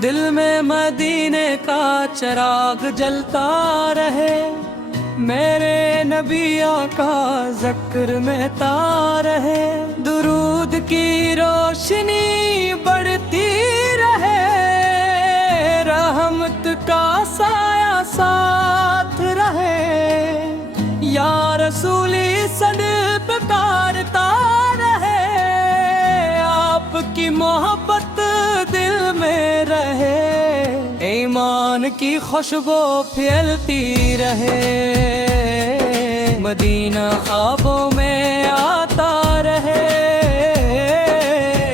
दिल में मदीने का चिराग जलता रहे, मेरे नबी आका ज़िक्र में ता रहे। दुरूद की रोशनी बढ़ती रहे, रहमत का साया साथ रहे। या रसूली सद पुकारता रहे, आपकी मोहब्बत दिल में रहे। ईमान की खुशबू फैलती रहे, मदीना ख्वाबों में आता रहे।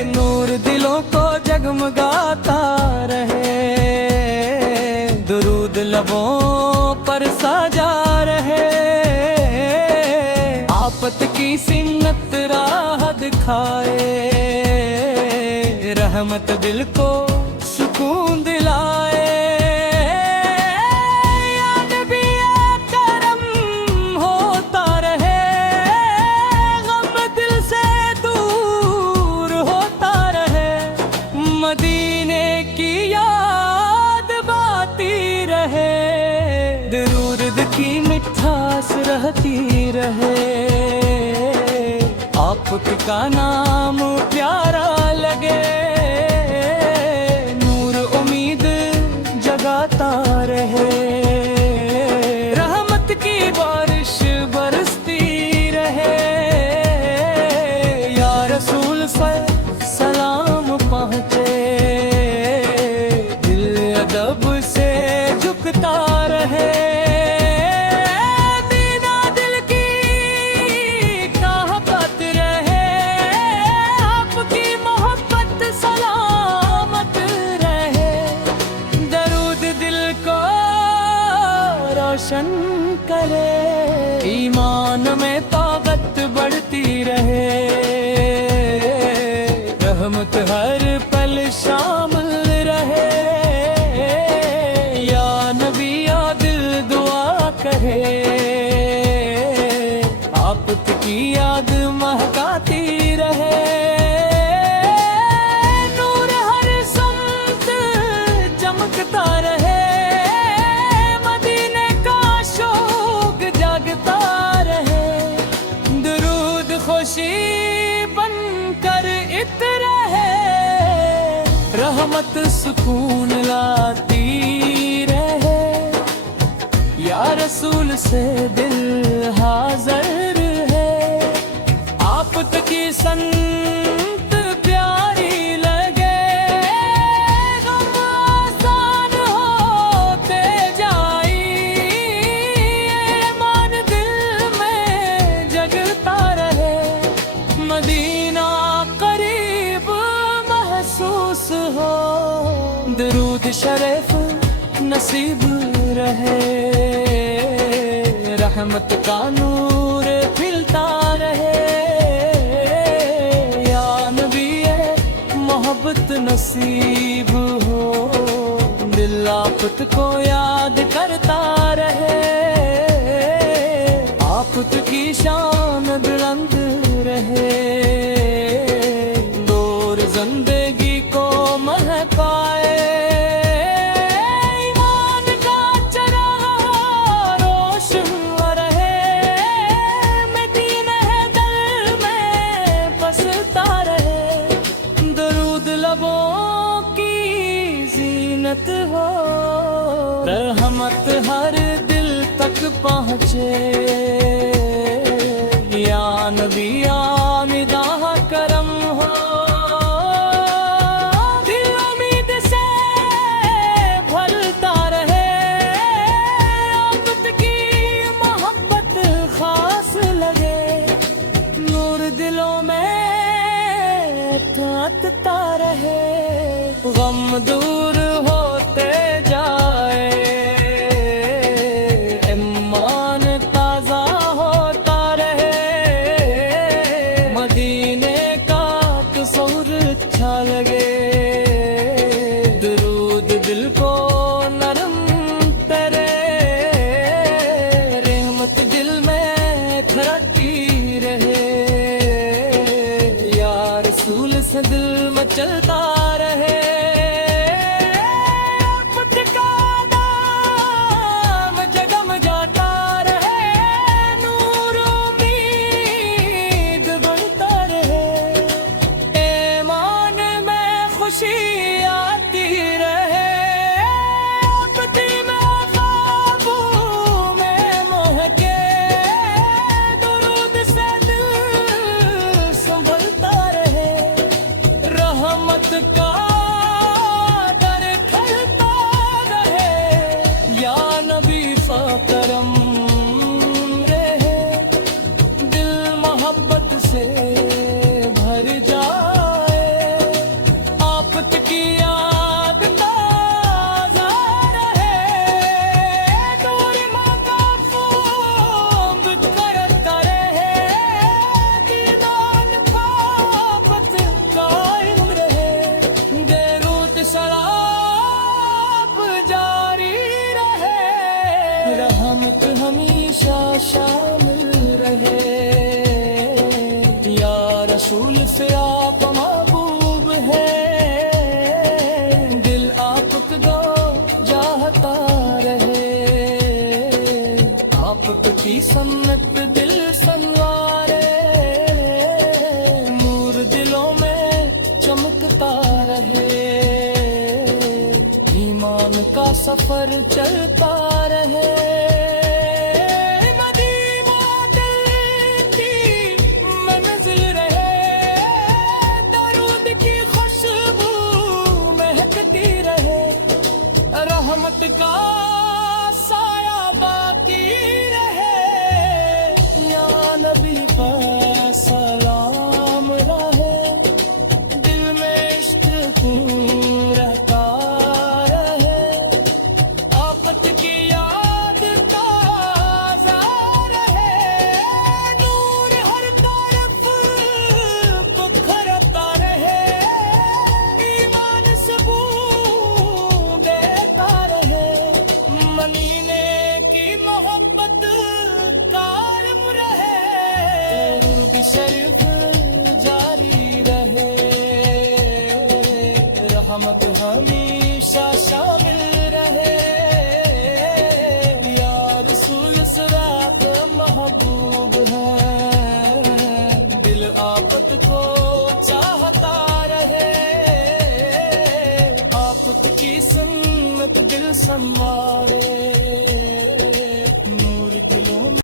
नूर दिलों को जगमगाता रहे, दुरूद लबों पर सजा रहे। आफत की सिन्नत राह दिखाए, रहमत दिल को सुकून दिलाए। या नबी करम होता रहे, गम दिल से दूर होता रहे। मदीने की याद बाती रहे, दुरूद की मिठास रहती रहे। आपका नाम प्यारा लगे, नूर उम्मीद जगाता रहे। रहमत की बारिश बरसती रहे, या रसूल पर सलाम पहुँचे। दिल अदब से झुकता रहे, रोशन करे। ईमान में ताकत बढ़ती रहे, रहमत हर पल शामिल रहे। या नबी या दिल दुआ कहे, आपकी याद महकाती रहे। नूर हर संत चमकता रहे, खुशी बनकर इतरे है। रहमत सुकून लाती रहे, या रसूल से दिल हाज़िर है। आपकी संत प्यारी लगे, गम आसान होते जाई। ईमान दिल में जगता रहे, मदीना करीब महसूस हो। दुरूद शरीफ नसीब रहे, रहमत का नूर खिलता रहे। या नबी मोहब्बत नसीब हो, दिल आफत को याद करता रहे। आफत की शान बुलंद रहे, दूर जिंदगी को महकाए। ईमान का चिराग रोशन रहे, मदीना दिल में बसता रहे। दुरूद लबों की जीनत हो, रहमत हर दिल तक पहुँचे। या नबी आमिदा करम हो, दिल उम्मीद से भरता रहे। आपकी मोहब्बत खास लगे, नूर दिलों में ताकता रहे। गम दूर होते जाए, लगे। दुरूद दिल को नरम तेरे, रहमत दिल में धड़कती रहे। या रसूल से दिल मचलता रहे। से भर जाए। आपकी याद ताज़ा रहे, दूर महबूब करता रहे, दीदार ख्वाबत कायम रहे। देरूद सलाब जारी रहे, रहमत हमेशा शामिल रहे। या रसूल से आप महबूब है, दिल आपको चाहता रहे। आपकी सन्नत दिल संवारे, नूर दिलों में चमकता रहे। ईमान का सफर चलता रहे। मदीना दिल की मंजिल रहे, दरूद की खुशबू महकती रहे। रहमत का साया बाकी रहे, या नबी पर सलाम रहे। दिल में इश्क रहता रहे, आफत की याद ताज़ा रहे। नूर हर तरफ बिखरता रहे, ईमान सबू देता रहे। मदीने की मोहब्बत कायम रहे, दुरूद शरीफ जारी रहे। रहमत हमेशा शामिल रहे। या रसूल सराप महबूब है, दिल आपत को चाहता रहे। आपकी सुन्नत दिल संवारे।